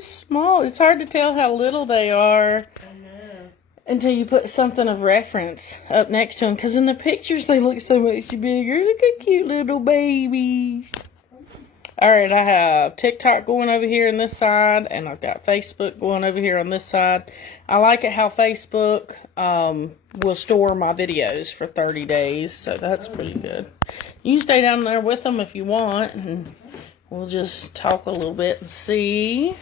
so small. It's hard to tell how little they are. I know. Until you put something of reference up next to them. Because in the pictures, they look so much bigger. Look at cute little babies. Alright, I have TikTok going over here on this side. And I've got Facebook going over here on this side. I like it how Facebook will store my videos for 30 days. So that's pretty good. You can stay down there with them if you want. And we'll just talk a little bit and see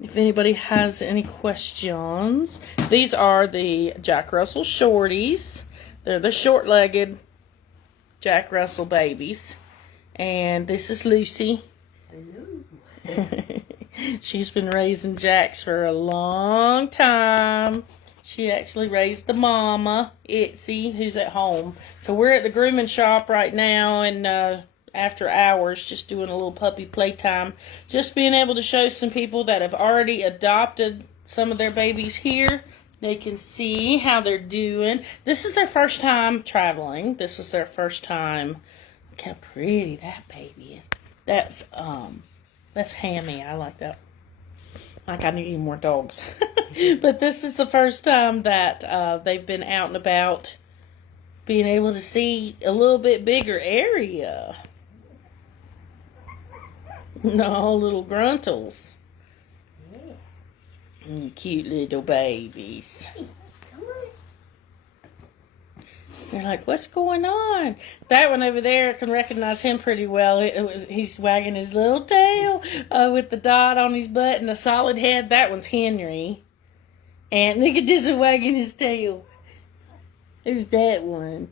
if anybody has any questions. These are the Jack Russell Shorties. They're the short-legged Jack Russell babies. And this is Lucy. Hello. She's been raising Jacks for a long time. She actually raised the mama, Itsy, who's at home. So we're at the grooming shop right now, and after hours, just doing a little puppy playtime. Just being able to show some people that have already adopted some of their babies here. They can see how they're doing. This is their first time traveling. This is their first time. Look how pretty that baby is. That's Hammy. I like that. Like I need more dogs. But this is the first time that they've been out and about, being able to see a little bit bigger area. No, little gruntles. You cute little babies. They're like, what's going on? That one over there, I can recognize him pretty well. He's wagging his little tail with the dot on his butt and a solid head. That one's Henry. And look at this one wagging his tail. Who's that one?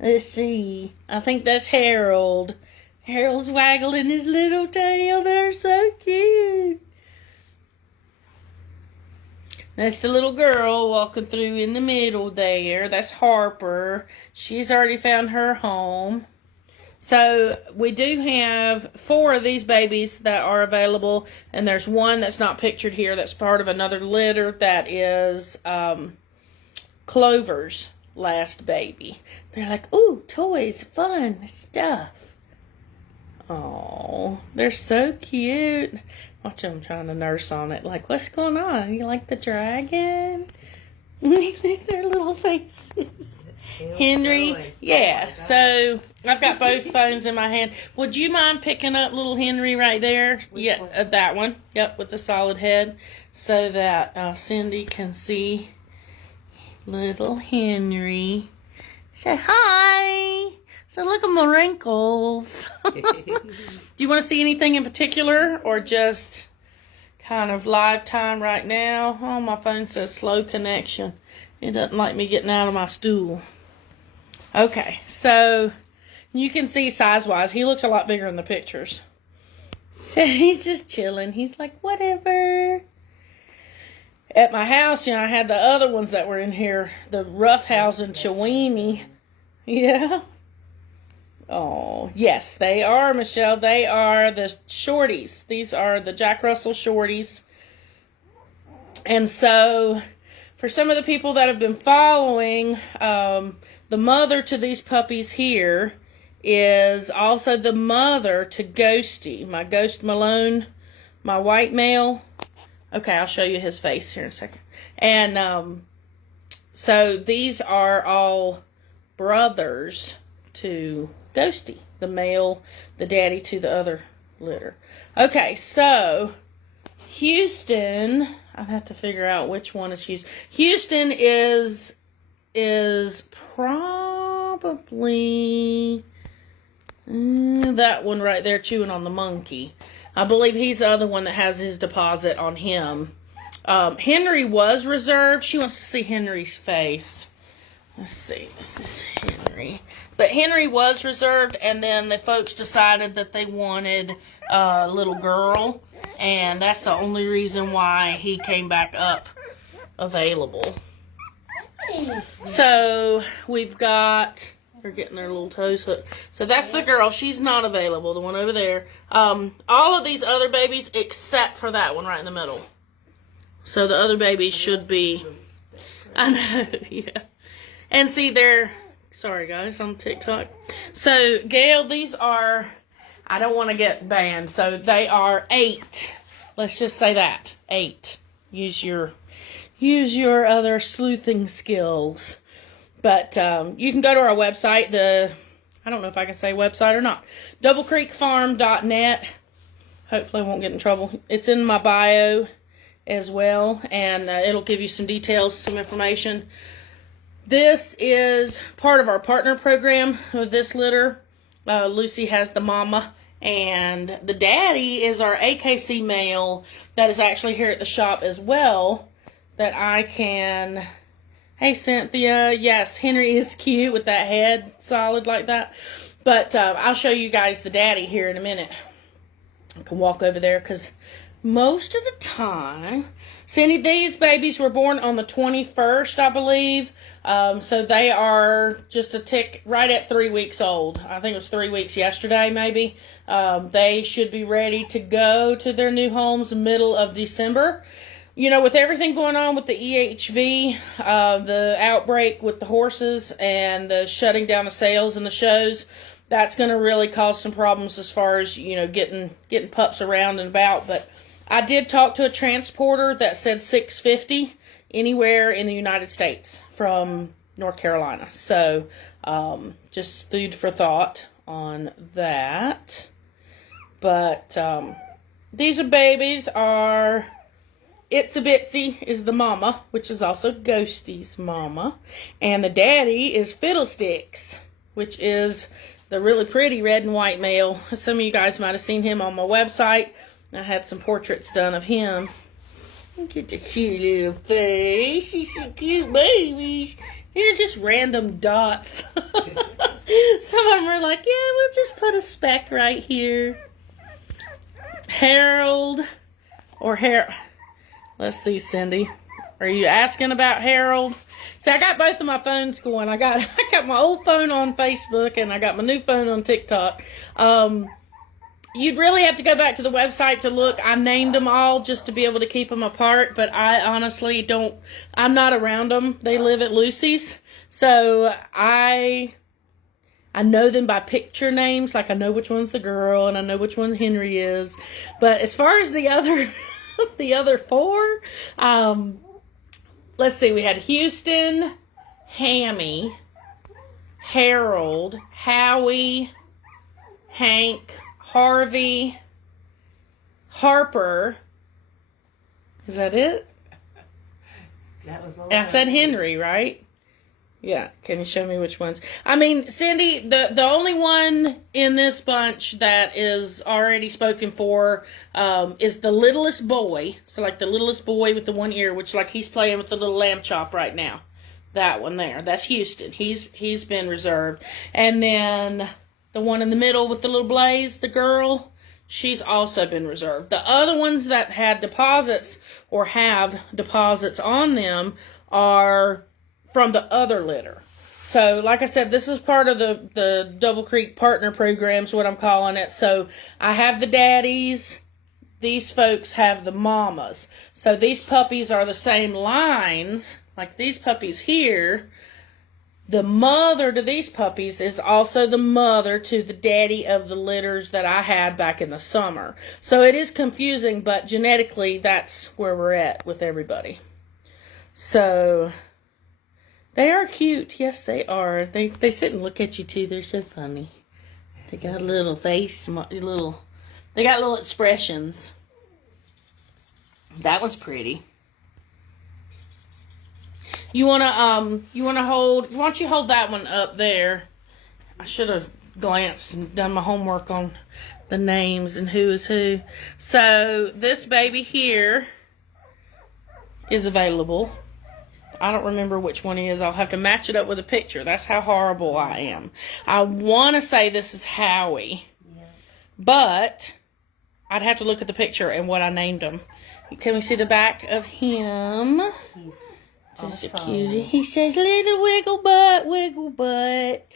Let's see. I think that's Harold. Harold's waggling his little tail. They're so cute. That's the little girl walking through in the middle there. That's Harper. She's already found her home. So we do have 4 of these babies that are available. And there's one that's not pictured here. That's part of another litter that is Clover's last baby. They're like, ooh, toys, fun stuff. Oh, they're so cute. Watch them trying to nurse on it. Like, what's going on? You like the dragon? Their little faces. Henry, yeah. So I've got both phones in my hand. Would you mind picking up little Henry right there? Yeah, that one. Yep, with the solid head, so that Cindy can see little Henry. Say hi. So look at my wrinkles. Do you want to see anything in particular, or just kind of live time right now? Oh, my phone says slow connection. It doesn't like me getting out of my stool. Okay, so you can see size-wise, he looks a lot bigger in the pictures. So he's just chilling. He's like, whatever. At my house, I had the other ones that were in here, the Roughhouse and Chiweenie. Yeah. Oh, yes, they are, Michelle. They are the Shorties. These are the Jack Russell Shorties. And so, for some of the people that have been following, the mother to these puppies here is also the mother to Ghosty, my Ghost Malone, my white male. Okay, I'll show you his face here in a second. And so, these are all brothers to Ghosty, the male, the daddy to the other litter. Okay, so Houston, I'd have to figure out which one is Houston. Houston is probably that one right there chewing on the monkey. I believe he's the other one that has his deposit on him. Henry was reserved. She wants to see Henry's face. Let's see, this is Henry. But Henry was reserved, and then the folks decided that they wanted a little girl, and that's the only reason why he came back up available. So we've got, they're getting their little toes hooked. So that's the girl. She's not available, the one over there. All of these other babies except for that one right in the middle. So the other babies should be, I know, yeah. And see, they're, sorry guys, on TikTok. So, Gail, these are, I don't want to get banned. So, they are 8 Let's just say that. 8. Use your other sleuthing skills. But you can go to our website. I don't know if I can say website or not. DoubleCreekFarm.net. Hopefully I won't get in trouble. It's in my bio as well. And it'll give you some details, some information. This is part of our partner program with this litter. Lucy has the mama. And the daddy is our AKC male that is actually here at the shop as well. That I can... Hey, Cynthia. Yes, Henry is cute with that head solid like that. But I'll show you guys the daddy here in a minute. I can walk over there because most of the time... Cindy, these babies were born on the 21st, I believe. So they are just a tick right at 3 weeks old. I think it was 3 weeks yesterday, maybe. They should be ready to go to their new homes middle of December. You know, with everything going on with the EHV, the outbreak with the horses and the shutting down the sales and the shows, that's going to really cause some problems as far as, you know, getting pups around and about. But I did talk to a transporter that said $650 anywhere in the United States from North Carolina. So, just food for thought on that. But, these babies are... Itsy Bitsy is the mama, which is also Ghosty's mama. And the daddy is Fiddlestix, which is the really pretty red and white male. Some of you guys might have seen him on my website. I had some portraits done of him. Look at the cute little face. He's so cute babies. They're just random dots. Some of them are like, yeah, we'll just put a speck right here. Harold. Or Harold. Let's see, Cindy. Are you asking about Harold? See, I got both of my phones going. I got my old phone on Facebook and I got my new phone on TikTok. You'd really have to go back to the website to look. I named them all just to be able to keep them apart, but I honestly don't. I'm not around them. They live at Lucy's, so I know them by picture names. Like I know which one's the girl and I know which one Henry is. But as far as the other. The other 4, let's see, we had Houston, Hammy, Harold, Howie, Hank, Harvey, Harper. Is that it? That was I said Henry, right? Yeah. Can you show me which ones? I mean, Cindy, the only one in this bunch that is already spoken for is the littlest boy. So, like, the littlest boy with the one ear, which, like, he's playing with the little lamb chop right now. That one there. That's Houston. He's been reserved. And then the one in the middle with the little blaze, the girl, she's also been reserved. The other ones that had deposits or have deposits on them are from the other litter. So, like I said, this is part of the Double Creek Partner Program is what I'm calling it. So, I have the daddies. These folks have the mamas. So, these puppies are the same lines. Like these puppies here. The mother to these puppies is also the mother to the daddy of the litters that I had back in the summer. So, it is confusing, but genetically, that's where we're at with everybody. So... They are cute. Yes, they are. They sit and look at you, too. They're so funny. They got a little face, they got little expressions. That one's pretty. Why don't you hold that one up there? I should have glanced and done my homework on the names and who is who. So, this baby here is available. I don't remember which one he is. I'll have to match it up with a picture. That's how horrible I am. I want to say this is Howie. Yeah. But I'd have to look at the picture and what I named him. Can we see the back of him? He's just awesome. a cutie. He says, little wiggle butt, wiggle butt.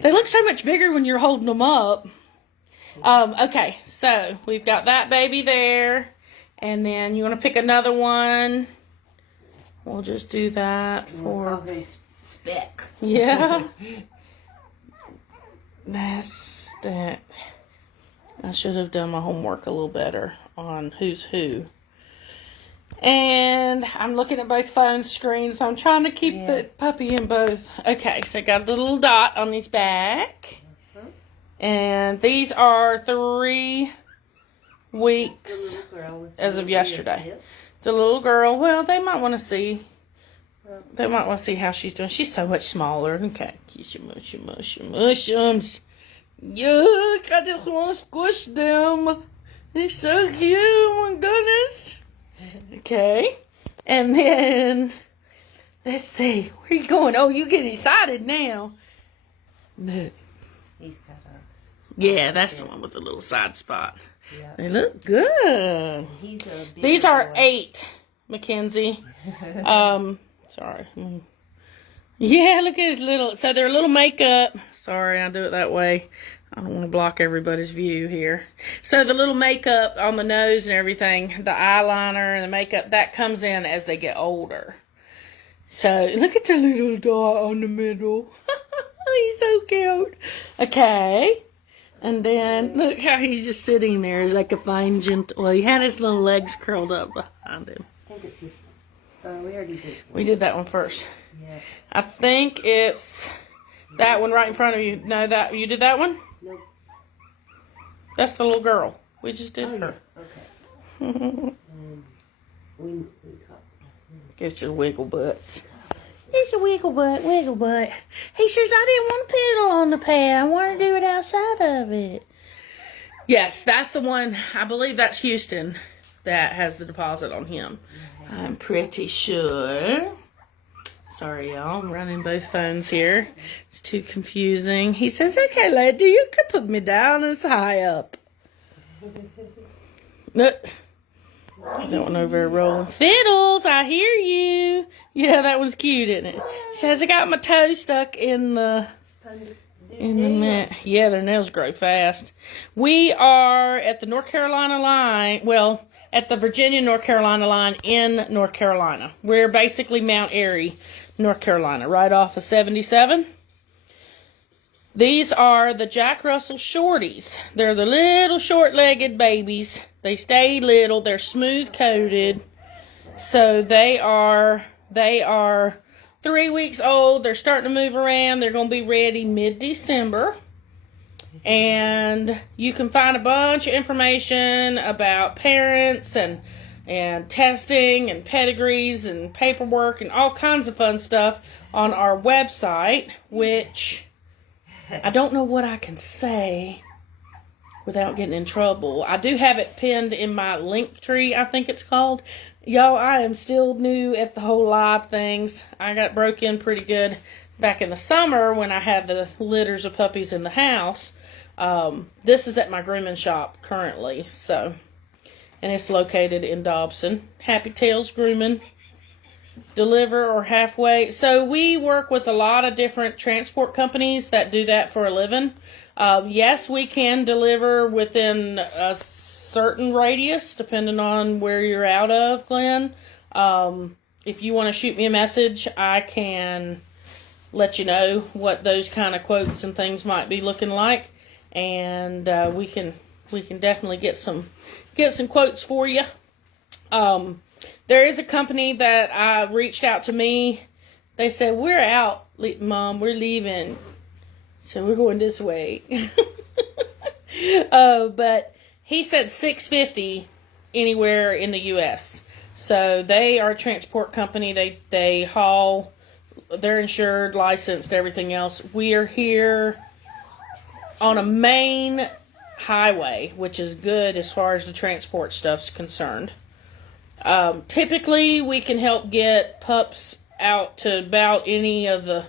They look so much bigger when you're holding them up. Okay, so we've got that baby there. And then you want to pick another one. We'll just do that for... Speck. Yeah. That's that. I should have done my homework a little better on who's who. And I'm looking at both phone screens, so I'm trying to keep the puppy in both. Okay, so I got the little dot on his back. And these are 3 weeks as of yesterday. The little girl, well, they might want to see. They might want to see how she's doing. She's so much smaller. Okay, kiss your mushrooms. Yuck, I just want to squish them. They're so cute, oh my goodness. Okay, and then, let's see, where are you going? Oh, you getting excited now. Look. He's got a... Yeah, that's the one with the little side spot. Yep. They look good. He's a big These are boy. 8, Mackenzie. Sorry. Yeah, look at his little, so they're a little makeup. Sorry, I do it that way. I don't want to block everybody's view here. So the little makeup on the nose and everything, the eyeliner and the makeup, that comes in as they get older. So look at the little dot on the middle. He's so cute. Okay. And then look how he's just sitting there like a fine gentle. Well, he had his little legs curled up behind him. I think it's this one. We already did. We did that one first. Yeah. I think it's that one right in front of you. No, that you did that one? Nope. That's the little girl. We just did her. Yeah. Okay. We caught. Get your wiggle butts. It's a wiggle butt, wiggle butt. He says, I didn't want to pedal on the pad. I want to do it outside of it. Yes, that's the one. I believe that's Houston that has the deposit on him. I'm pretty sure. Sorry, y'all. I'm running both phones here. It's too confusing. He says, okay, lady, you can put me down as high up. Look. That one over there rolling. Fiddles, I hear you. Yeah, that was cute, isn't it? She says, I got my toe stuck in the mat. Yeah, their nails grow fast. We are at the North Carolina line. Well, at the Virginia-North Carolina line in North Carolina. We're basically Mount Airy, North Carolina, right off of 77. These are the Jack Russell Shorties. They're the little short-legged babies. They stay little. They're smooth-coated. So they are 3 weeks old. They're starting to move around. They're going to be ready mid-December. And you can find a bunch of information about parents and testing and pedigrees and paperwork and all kinds of fun stuff on our website, which I don't know what I can say without getting in trouble. I do have it pinned in my link tree, I think it's called. Y'all, I am still new at the whole live things. I got broke in pretty good back in the summer when I had the litters of puppies in the house. This is at my grooming shop currently, so, and it's located in Dobson. Happy Tails Grooming. Deliver or halfway. So we work with a lot of different transport companies that do that for a living. Yes, we can deliver within a certain radius, depending on where you're out of, Glenn. If you want to shoot me a message, I can let you know what those kind of quotes and things might be looking like, and we can definitely get some quotes for you. There is a company that reached out to me. They said, we're out, Mom, we're leaving. So we're going this way. But he said $650 anywhere in the U.S. So they are a transport company. They haul, they're insured, licensed, everything else. We are here on a main highway, which is good as far as the transport stuff's concerned. Typically, we can help get pups out to about any of the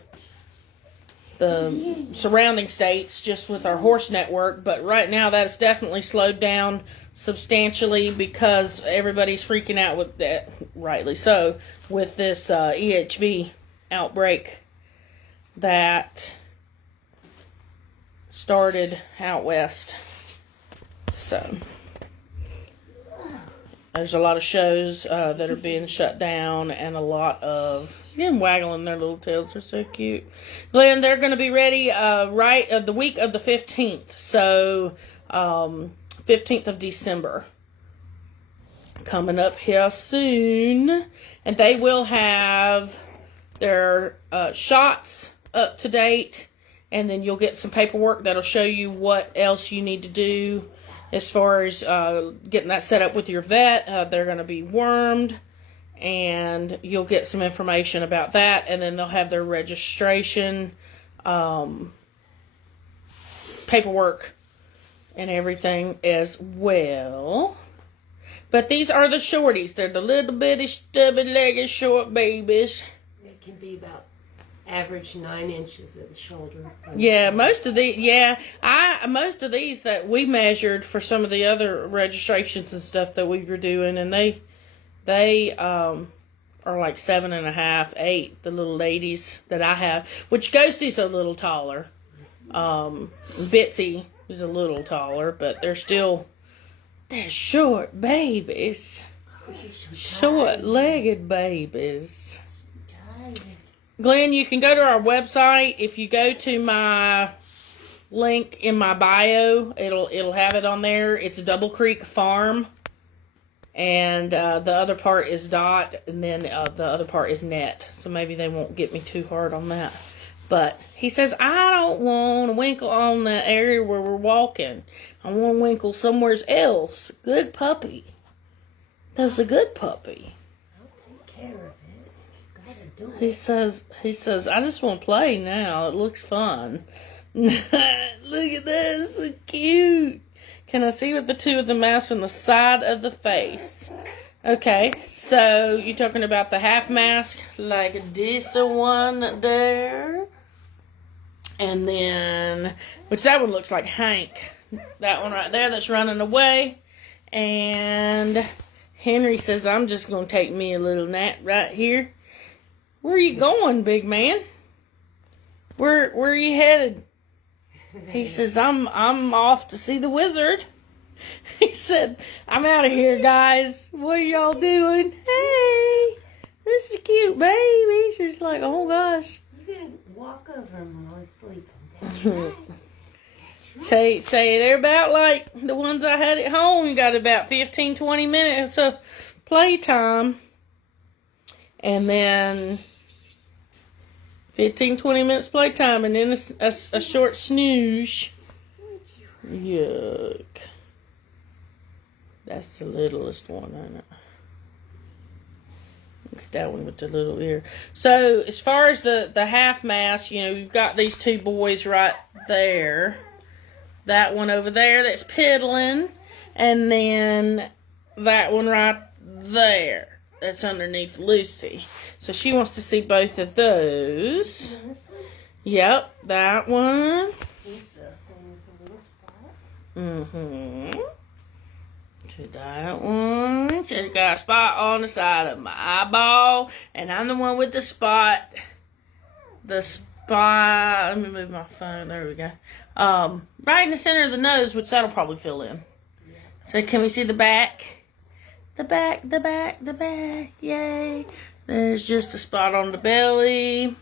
surrounding states just with our horse network, but right now that's definitely slowed down substantially because everybody's freaking out with that, rightly so, with this EHV outbreak that started out west. So there's a lot of shows that are being shut down, and a lot of them waggling their little tails. They're so cute. Glenn, they're going to be ready the week of the 15th. So 15th of December. coming up here soon. And they will have their shots up to date. And then you'll get some paperwork that'll show you what else you need to do as far as getting that set up with your vet. They're going to be wormed. And you'll get some information about that. And then they'll have their registration paperwork and everything as well. But these are the Shorties. They're the little bitty stubby-legged short babies. It can be about average 9 inches at the shoulder. Yeah, most of these that we measured for some of the other registrations and stuff that we were doing, and they are like 7.5, 8. The little ladies that I have, which Ghosty's a little taller. Bitsy is a little taller, but they're short babies. Short-legged babies. Glenn, you can go to our website. If you go to my link in my bio, it'll have it on there. It's Double Creek Farm. And the other part is dot, and then the other part is net. So maybe they won't get me too hard on that. But he says, I don't want to winkle on the area where we're walking. I want to winkle somewhere else. Good puppy. That's a good puppy. I'll take care of it. Gotta do it. He says, I just want to play now. It looks fun. Look at this. So cute. Can I see with the two of the masks from the side of the face? Okay, so you're talking about the half mask, like this one there. And then, which that one looks like Hank. That one right there that's running away. And Henry says, I'm just going to take me a little nap right here. Where are you going, big man? Where are you headed? He says, I'm off to see the wizard. He said, I'm out of here, guys. What are y'all doing? Hey, this is a cute baby. She's like, oh gosh. You can walk over him while he's sleeping. That's right. Say they're about like the ones I had at home. You got about 15, 20 minutes of playtime. And then 15, 20 minutes playtime, and then a short snooze. Yuck. That's the littlest one, isn't it? Look at that one with the little ear. So, as far as the half mask, you know, you've got these two boys right there. That one over there that's piddling. And then that one right there that's underneath Lucy. So, she wants to see both of those. Yep, that one. Mm-hmm. To that one. She's got a spot on the side of my eyeball. And I'm the one with the spot. The spot. Let me move my phone. There we go. Right in the center of the nose, which that'll probably fill in. So can we see the back? The back, the back, the back. Yay. There's just a spot on the belly.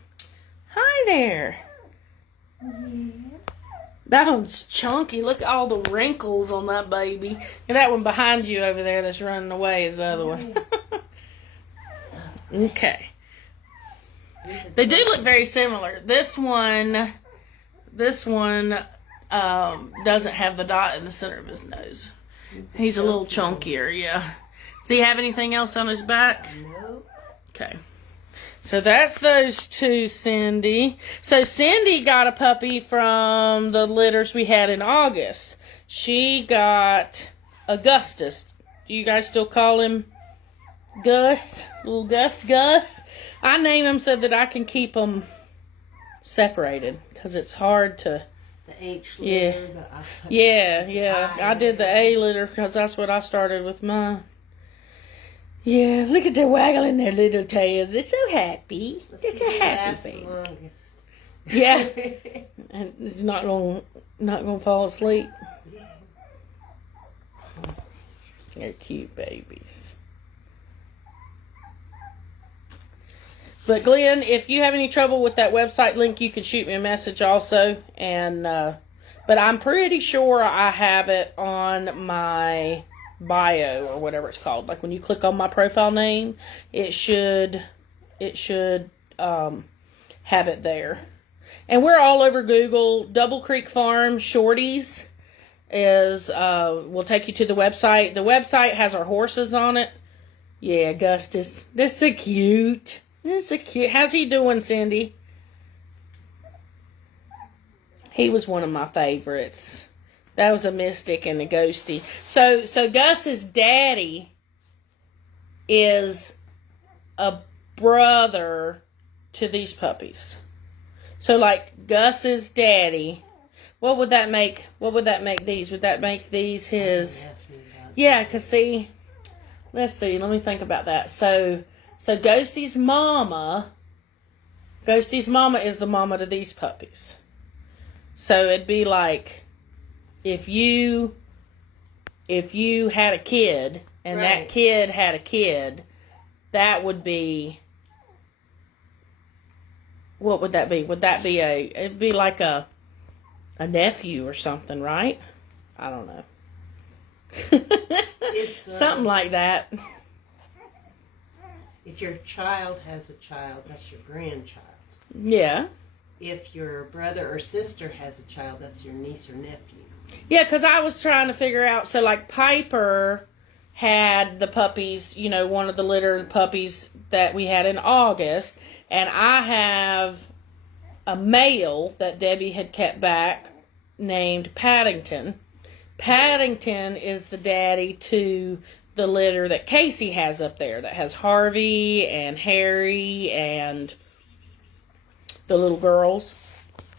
Hi there. That one's chunky. Look at all the wrinkles on that baby. And that one behind you over there that's running away is the other one. Okay. They do look very similar. This one doesn't have the dot in the center of his nose. He's a little chunkier, yeah. Does he have anything else on his back? No. Okay. So that's those two, Cindy. So Cindy got a puppy from the litters we had in August. She got Augustus. Do you guys still call him Gus? Little Gus? I name him so that I can keep them separated. Because it's hard to... The H litter. Yeah. I did the A litter because that's what I started with mine. Yeah, look at them waggling their little tails. They're so happy. They're so happy, baby. Yeah, and it's not gonna fall asleep. They're cute babies. But Glenn, if you have any trouble with that website link, you can shoot me a message also. And but I'm pretty sure I have it on my bio or whatever it's called. Like when you click on my profile name, it should have it there. And we're all over Google. Double Creek Farm Shorties is will take you to the website. The website has our horses on it. Yeah, Augustus. This is cute. This is cute. How's he doing, Cindy? He was one of my favorites. That was a Mystic and a Ghosty. So Gus's daddy is a brother to these puppies. So like Gus's daddy, what would that make? What would that make these? Would that make these his? Yeah, cause see, let's see. Let me think about that. So Ghosty's mama is the mama to these puppies. So it'd be like if you had a kid and that kid had a kid, that would be. What would that be? Would that be it'd be like a nephew or something, right? I don't know. It's something like that. If your child has a child, that's your grandchild. Yeah. If your brother or sister has a child, that's your niece or nephew. Yeah, because I was trying to figure out, so like Piper had the puppies, you know, one of the litter of puppies that we had in August. And I have a male that Debbie had kept back named Paddington. Paddington is the daddy to the litter that Casey has up there that has Harvey and Harry and the little girls.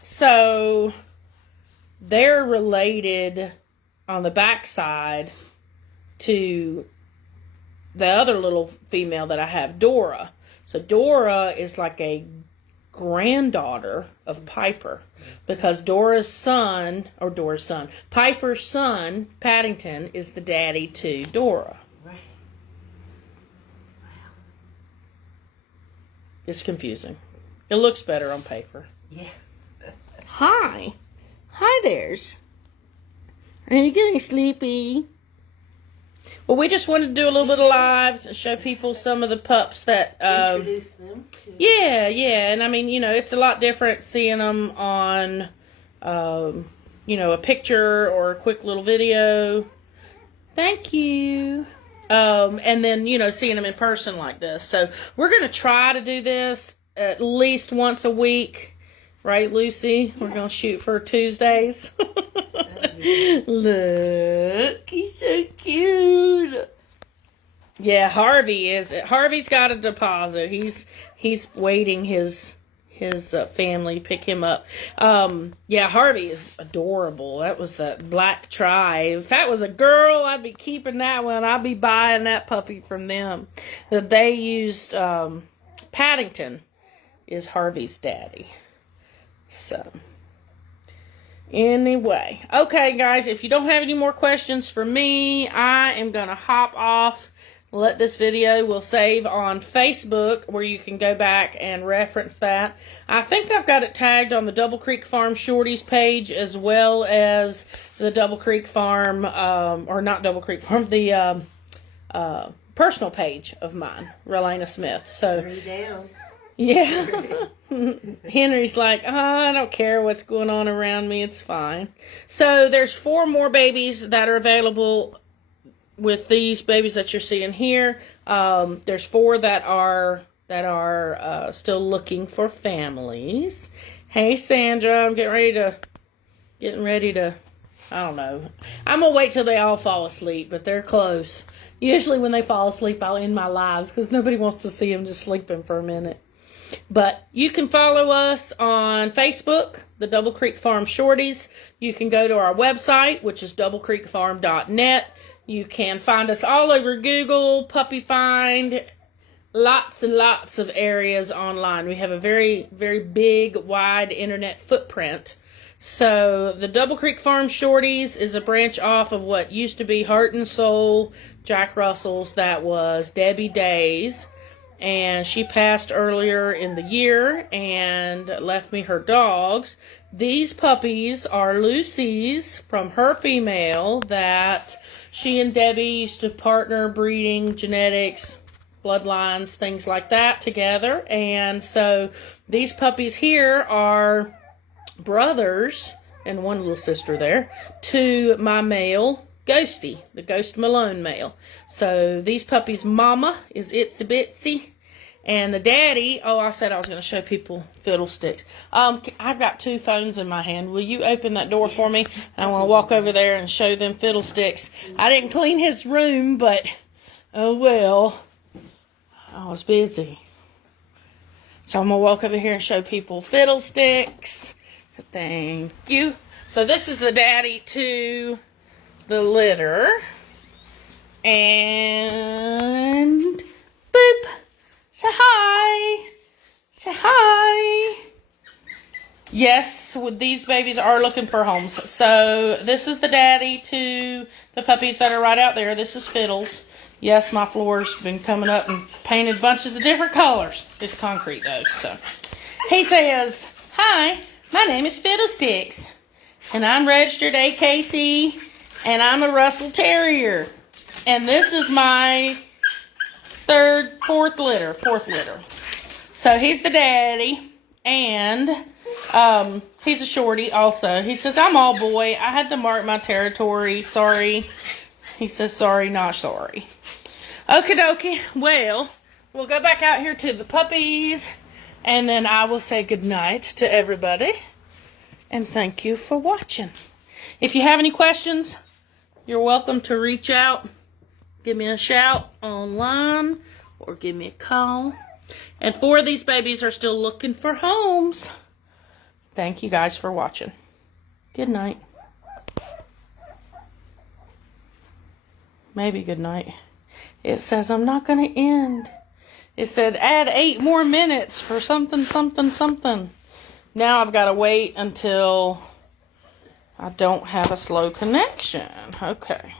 So they're related on the backside to the other little female that I have, Dora. So Dora is like a granddaughter of Piper because Piper's son, Paddington, is the daddy to Dora. Right. Wow. It's confusing. It looks better on paper. Yeah. Hi. Hi there's. Are you getting sleepy? Well, we just wanted to do a little bit of live and show people some of the pups that... introduce them to... Yeah. And I mean, you know, it's a lot different seeing them on, you know, a picture or a quick little video. Thank you. And then, you know, seeing them in person like this. So we're going to try to do this at least once a week. Right, Lucy? We're going to shoot for Tuesdays. Look, he's so cute. Yeah, Harvey's got a deposit. He's waiting his family pick him up. Yeah, Harvey is adorable. That was that black tri. If that was a girl, I'd be keeping that one. I'd be buying that puppy from them. That they used Paddington is Harvey's daddy. So, anyway. Okay, guys, if you don't have any more questions for me, I am going to hop off. Let this video will save on Facebook where you can go back and reference that. I think I've got it tagged on the Double Creek Farm Shorties page as well as the Double Creek Farm, or not Double Creek Farm, the personal page of mine, Relena Smith. So, 3 down. Yeah. Henry's like, I don't care what's going on around me. It's fine. So there's 4 more babies that are available with these babies that you're seeing here. There's 4 that are still looking for families. Hey, Sandra, I'm getting ready to, I don't know. I'm going to wait till they all fall asleep, but they're close. Usually when they fall asleep, I'll end my lives because nobody wants to see them just sleeping for a minute. But you can follow us on Facebook, the Double Creek Farm Shorties. You can go to our website, which is doublecreekfarm.net. You can find us all over Google, Puppy Find, lots and lots of areas online. We have a very, very big, wide internet footprint. So the Double Creek Farm Shorties is a branch off of what used to be Heart and Soul Jack Russell's. That was Debbie Days. and she passed earlier in the year and left me her dogs. These puppies are Lucy's from her female that she and Debbie used to partner breeding, genetics, bloodlines, things like that together. And so these puppies here are brothers, and one little sister there, to my male Ghosty, the Ghost Malone male. So these puppies' mama is Itsy Bitsy, and the daddy, oh, I said I was going to show people Fiddlestix. I've got 2 phones in my hand. Will you open that door for me? I want to walk over there and show them Fiddlestix. I didn't clean his room, but oh well, I was busy. So I'm going to walk over here and show people Fiddlestix. Thank you. So this is the daddy to the litter. And boop. Say hi. Say hi. Yes, these babies are looking for homes. So this is the daddy to the puppies that are right out there. This is Fiddles. Yes, my floor's been coming up and painted bunches of different colors. It's concrete though. So he says, hi, my name is Fiddlestix, and I'm registered AKC, and I'm a Russell Terrier. And this is my fourth litter. So he's the daddy, and he's a shorty also. He says, I'm all boy. I had to mark my territory. Sorry. He says, sorry, not sorry. Okie dokie. Well, we'll go back out here to the puppies, and then I will say goodnight to everybody. And thank you for watching. If you have any questions, you're welcome to reach out. Give me a shout online or give me a call. And 4 of these babies are still looking for homes. Thank you guys for watching. Good night. Maybe good night. It says I'm not going to end. It said add 8 more minutes for something, something, something. Now I've got to wait until I don't have a slow connection. Okay.